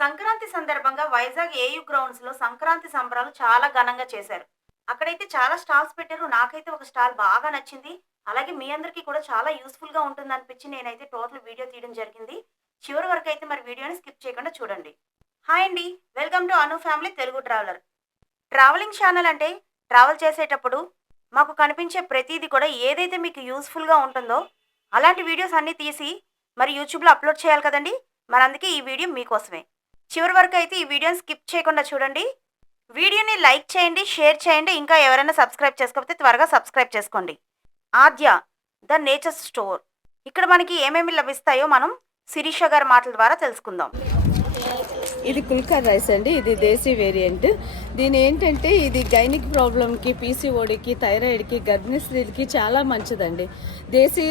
సంక్రాంతి సందర్భంగా Vizag AU grounds లో సంక్రాంతి సంబరాలు చాలా ఘనంగా చేశారు. అక్కడైతే చాలా స్టాల్స్ పెట్టారు. నాకైతే ఒక స్టాల్ బాగా నచ్చింది. అలాగే మీ అందరికీ కూడా చాలా యూస్ఫుల్ గా ఉంటుంది అనిపించి నేనైతే టోటల్ వీడియో తీయడం జరిగింది. చివరి వరకు అయితే మరి వీడియోని స్కిప్ చేయకుండా చూడండి. హాయ్ అండి, welcome to Anu family Telugu traveller. Travelling channel అంటే ట్రావెల్ చేసేటప్పుడు మాకు కనిపించే ప్రతిదీ కూడా ఏదైతే మీకు యూస్ఫుల్ గా ఉంటుందో అలాంటి వీడియోస్ అన్ని తీసి మరి యూట్యూబ్లో అప్లోడ్ చేయాలి కదండి. మరి అందుకే ఈ వీడియో మీకోసమే. చివరి వరకు అయితే ఈ వీడియోని స్కిప్ చేయకుండా చూడండి. వీడియోని లైక్ చేయండి, షేర్ చేయండి. ఇంకా ఎవరైనా సబ్స్క్రైబ్ చేసుకోకపోతే త్వరగా సబ్స్క్రైబ్ చేసుకోండి. ఆద్య ద నేచర్ స్టోర్. ఇక్కడ మనకి ఏమేమి లభిస్తాయో మనం శిరీష గారి మాటల ద్వారా తెలుసుకుందాం. ఇది కుల్కర్ రైస్ అండి. ఇది దేశీ వేరియంట్. దీని ఏంటంటే ఇది గైనిక్ ప్రాబ్లంకి, పీసీఓడికి, థైరాయిడ్కి, గర్భిణీ స్త్రీలకి చాలా మంచిదండి. దేశీ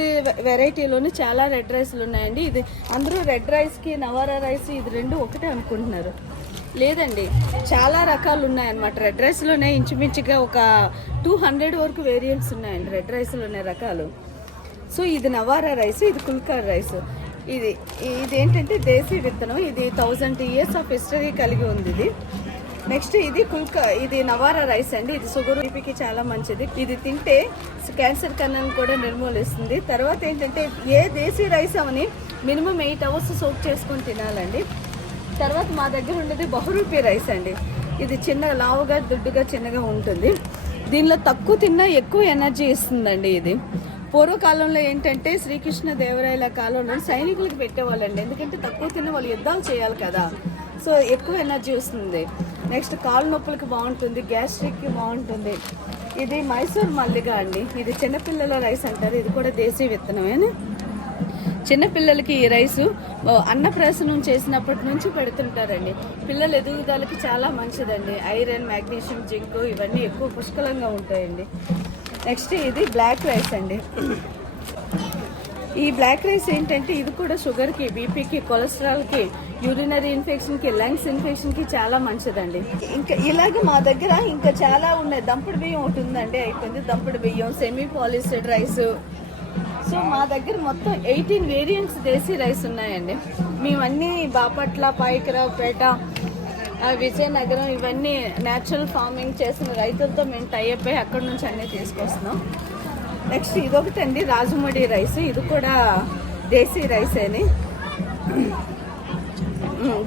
వెరైటీలోనే చాలా రెడ్ రైస్లు ఉన్నాయండి. ఇది అందరూ రెడ్ రైస్కి నవారా రైస్ ఇది రెండు ఒకటే అనుకుంటున్నారు. లేదండి, చాలా రకాలు ఉన్నాయన్నమాట. రెడ్ రైస్లోనే ఇంచుమించుగా ఒక 200 వరకు వేరియంట్స్ ఉన్నాయండి రెడ్ రైస్లోనే రకాలు. సో ఇది నవారా రైస్, ఇది కుల్కర్ రైస్. ఇది ఏంటంటే దేశీ విత్తనం. ఇది 1000 years ఆఫ్ హిస్టరీ కలిగి ఉంది ఇది. నెక్స్ట్ ఇది నవారా రైస్ అండి. ఇది షుగర్ బీపీకి చాలా మంచిది. ఇది తింటే క్యాన్సర్ కన్నాను కూడా నిర్మూలిస్తుంది. తర్వాత ఏంటంటే ఏ దేశీ రైస్ అవని మినిమం 8 hours సోక్ చేసుకొని తినాలండి. తర్వాత మా దగ్గర ఉండేది బహురూపీ రైస్ అండి. ఇది చిన్న లావుగా దుడ్డుగా చిన్నగా ఉంటుంది. దీనిలో తక్కువ తిన్నా ఎక్కువ ఎనర్జీ ఇస్తుందండి. ఇది పూర్వకాలంలో ఏంటంటే శ్రీకృష్ణ దేవరాయల కాలంలో సైనికులకు పెట్టేవాళ్ళండి. ఎందుకంటే తక్కువ తిన్న వాళ్ళు యుద్ధాలు చేయాలి కదా, సో ఎక్కువ ఎనర్జీ వస్తుంది. నెక్స్ట్ కాలు నొప్పులకి బాగుంటుంది, గ్యాస్ట్రిక్కి బాగుంటుంది. ఇది మైసూర్ మల్లిగా అండి. ఇది చిన్నపిల్లల రైస్ అంటారు. ఇది కూడా దేశీ విత్తనమే. చిన్నపిల్లలకి ఈ రైసు అన్నప్రాసనం చేసినప్పటి నుంచి పెడుతుంటారండి. పిల్లల ఎదుగుదలకి చాలా మంచిదండి. ఐరన్, మ్యాగ్నీషియం, జింక్ ఇవన్నీ ఎక్కువ పుష్కలంగా ఉంటాయండి. నెక్స్ట్ ఇది బ్లాక్ రైస్ అండి. ఈ బ్లాక్ రైస్ ఏంటంటే ఇది కూడా షుగర్కి, బీపీకి, కొలెస్ట్రాల్కి, యూరినరీ ఇన్ఫెక్షన్కి, లంగ్స్ ఇన్ఫెక్షన్కి చాలా మంచిదండి. ఇంకా ఇలాగే మా దగ్గర ఇంకా చాలా ఉన్నాయి. దంపుడు బియ్యం ఒకటి ఉందండి, అయిపోయింది. దంపుడు బియ్యం, సెమీ పాలిష్డ్ రైస్. సో మా దగ్గర మొత్తం 18 వేరియంట్స్ దేశీ రైస్ ఉన్నాయండి. మేమన్నీ బాపట్ల, పాయకరావుపేట, విజయనగరం ఇవన్నీ న్యాచురల్ ఫార్మింగ్ చేసిన రైతులతో మేము టైఅప్ అయ్యి అక్కడ నుంచి అన్నీ తీసుకొస్తున్నాం. నెక్స్ట్ ఇదొకటండి రాజుమడి రైస్. ఇది కూడా దేశీ రైస్ అని.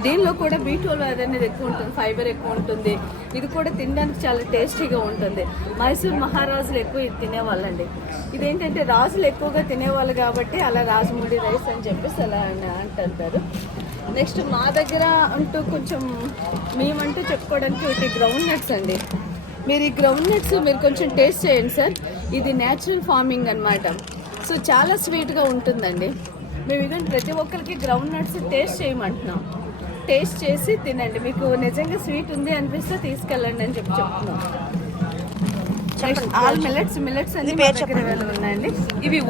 దీనిలో కూడా B12 అనేది ఎక్కువ ఉంటుంది, ఫైబర్ ఎక్కువ ఉంటుంది. ఇది కూడా తినడానికి చాలా టేస్టీగా ఉంటుంది. మైసూర్ మహారాజులు ఎక్కువ ఇది తినేవాళ్ళండి. ఇదేంటంటే రాజులు ఎక్కువగా తినేవాళ్ళు కాబట్టి అలా రాజుముడి రైస్ అని చెప్పేసి అలా అంటుంటారు. నెక్స్ట్ మా దగ్గర అంటూ కొంచెం మేమంటూ చెప్పుకోవడానికి ఒకటి గ్రౌండ్ నట్స్ అండి. మీరు ఈ గ్రౌండ్ నట్స్ మీరు కొంచెం టేస్ట్ చేయండి సార్. ఇది న్యాచురల్ ఫార్మింగ్ అనమాట. సో చాలా స్వీట్గా ఉంటుందండి. మేము ఇదని ప్రతి ఒక్కరికి గ్రౌండ్ నట్స్ టేస్ట్ చేయమంటున్నాం. టేస్ట్ చేసి తినండి. మీకు నిజంగా స్వీట్ ఉంది అనిపిస్తే తీసుకెళ్ళండి అని చెప్తున్నాం. ఆల్ మిల్లెట్స్ అన్ని మా దగ్గర ఉన్నాయండి. ఇవి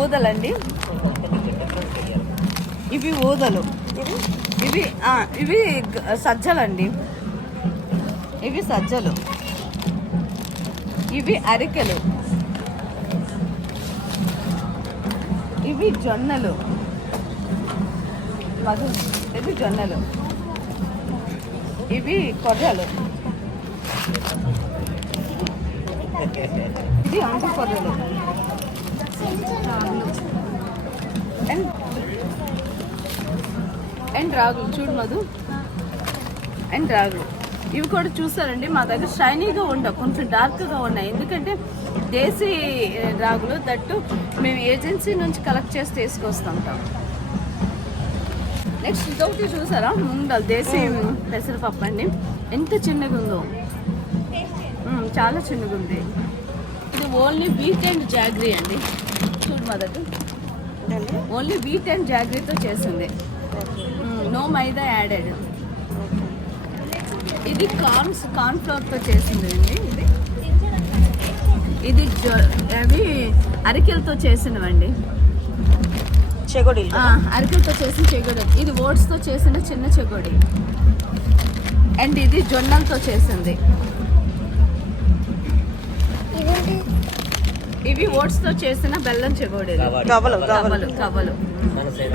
ఊదలండి. ఇవి ఊదలు. ఇవి సజ్జలండి. ఇవి సజ్జలు. ఇవి అరికెలు. ఇవి జొన్నలు. ఇవి జొన్నలు. ఇవి కొర్రలు. ఇది అంటు కొర్రలు. అండ్ రాగులు. చూడు మధు, అండ్ రాగులు. ఇవి కూడా చూసారండి మా దగ్గర షైనీగా ఉండవు, కొంచెం డార్క్గా ఉన్నాయి. ఎందుకంటే దేశీ రాగులు, దట్టు మేము ఏజెన్సీ నుంచి కలెక్ట్ చేసి తీసుకొస్తుంటాం. నెక్స్ట్ ఇదొకటి చూసారా, ముంగల్ దేశీ పెసరపప్పు అండి. ఎంత చిన్నగా ఉందో, చాలా చిన్నగా ఉంది. ఇది ఓన్లీ వీట్ అండ్ జాగ్రీ అండి. చూడు మా దగ్గర ఓన్లీ వీట్ అండ్ జాగ్రీతో చేసింది, నో మైదా యాడెడ్. ఇది కార్న్ ఫ్లోర్తో చేసింది అండి. ఇది అవి అరికెలతో చేసినవండి, చెగోడి. అరికెలతో చేసిన చెగోడి. ఇది ఓట్స్తో చేసిన చిన్న చెగోడి. అండ్ ఇది జొన్నలతో చేసింది. ఇవి ఓట్స్తో చేసిన బెల్లం చెగోడి. కవలు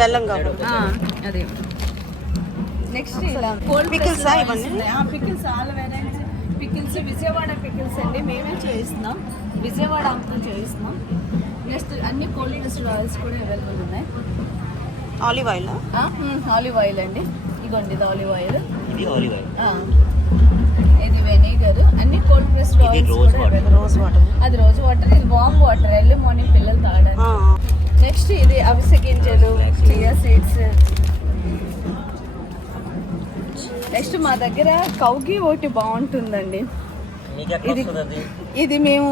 బెల్లం కవలు. అది నెక్స్ట్ ఇలా కోల్డ్ Pickles ఆ ఇవన్నీ? Pickles all varieties pickles Vijayawada pickles అండి, మేమే చేయిస్తున్నాం, విజయవాడ అంతా చేయిస్తున్నాం. నెక్స్ట్ అన్ని కోల్డ్ ప్రెస్డ్ ఆయిల్స్ కూడా అవైలబుల్ ఉన్నాయి. Olive oil. ఆలివ్ ఆయిల్ అండి, ఇగోండి ఇది ఆలివ్ ఆయిల్, ఇది ఆలివ్ ఆయిల్, ఇది వెనిగర్, అన్ని కోల్డ్ ప్రెస్డ్ ఆయిల్స్ రోజ్ కూడా వాటర్. available. Rose water. అది రోజు వాటర్, ఇది వామ్ వాటర్, ఎర్లీ మార్నింగ్ పిల్లలు తాగడానికి. నెక్స్ట్ ఇది అవిసె గింజలు, చియా సీడ్స్. నెక్స్ట్ మా దగ్గర కౌగి ఒకటి బాగుంటుందండి, మీకు ఎక్కడ వస్తుంది అది? ఇది మేము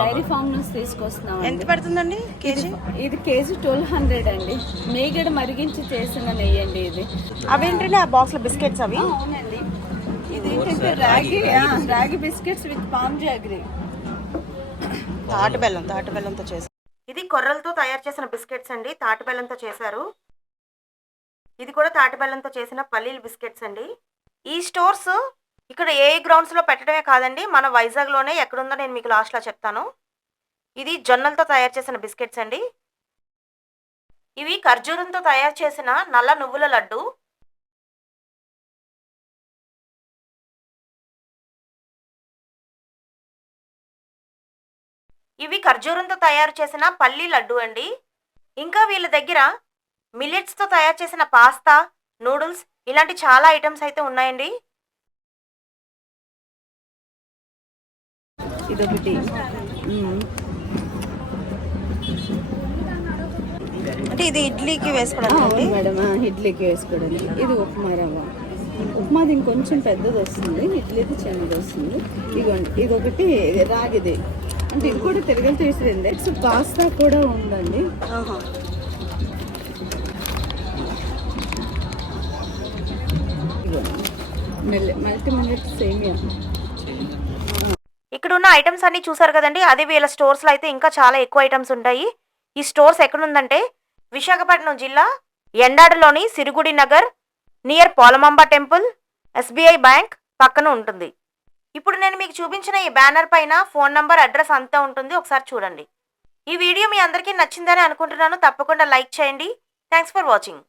డైరీ ఫామ్ నుంచి తీసుకొస్తున్నాం. ఎంత పడుతుందండి కేజీ? ఇది కేజీ 1200 అండి, మేగడ మరిగించి చేసిన నెయ్యి అండి ఇది. అవేంటండి ఆ బాక్స్ లో బిస్కెట్స్ అవి? అవునండి, ఇది ఏంటంటే రాగి బిస్కెట్స్ విత్ పామ్ జాగరీ. తాటి బెల్లంతో చేశారు. ఇది కొర్రలతో తయారు చేసిన బిస్కెట్స్ అండి, తాటి బెల్లంతో చేశారు. ఇది కూడా తాటి బెల్లంతో చేసిన పల్లీల బిస్కెట్స్ అండి. ఈ స్టోర్స్ ఇక్కడ ఏ గ్రౌండ్స్ లో పెట్టడమే కాదండి, మన వైజాగ్ లోనే ఎక్కడుందో నేను మీకు లాస్ట్ లో చెప్తాను. ఇది జొన్నలతో తయారు చేసిన బిస్కెట్స్ అండి. ఇవి ఖర్జూరంతో తయారు చేసిన నల్ల నువ్వుల లడ్డు. ఇవి ఖర్జూరంతో తయారు చేసిన పల్లీ లడ్డు అండి. ఇంకా వీళ్ళ దగ్గర మిల్లెట్స్తో తయారు చేసిన పాస్తా, నూడిల్స్ ఇలాంటి చాలా ఐటమ్స్ అయితే ఉన్నాయండి. ఇదొకటి అంటే ఇది ఇడ్లీకి అవును వేసుకోవడానికి. మేడం, ఇడ్లీకి వేసుకోవడానికి. ఇది ఉప్మా రవ్వ, ఉప్మాది ఇంకొంచెం పెద్దది వస్తుంది, ఇడ్లీది చిన్నది వస్తుంది. ఇదిగోండి ఇదొకటి రాగిది, అంటే ఇది కూడా తిరగలు చేసింది. సో పాస్తా కూడా ఉందండి. మల్టీ మిల్లెట్ సేమియా. ఇక్కడ ఉన్న ఐటమ్స్ అన్ని చూసారు కదండి, అదే వీళ్ళ స్టోర్స్లో అయితే ఇంకా చాలా ఎక్కువ ఐటమ్స్ ఉంటాయి. ఈ స్టోర్స్ ఎక్కడుందంటే విశాఖపట్నం జిల్లా ఎండాడలోని Sirugudi Nagar near Polamamba temple, SBI bank పక్కన ఉంటుంది. ఇప్పుడు నేను మీకు చూపించిన ఈ బ్యానర్ పైన ఫోన్ నంబర్, అడ్రస్ అంతా ఉంటుంది, ఒకసారి చూడండి. ఈ వీడియో మీ అందరికీ నచ్చిందని అనుకుంటున్నాను. తప్పకుండా లైక్ చేయండి. Thanks for watching.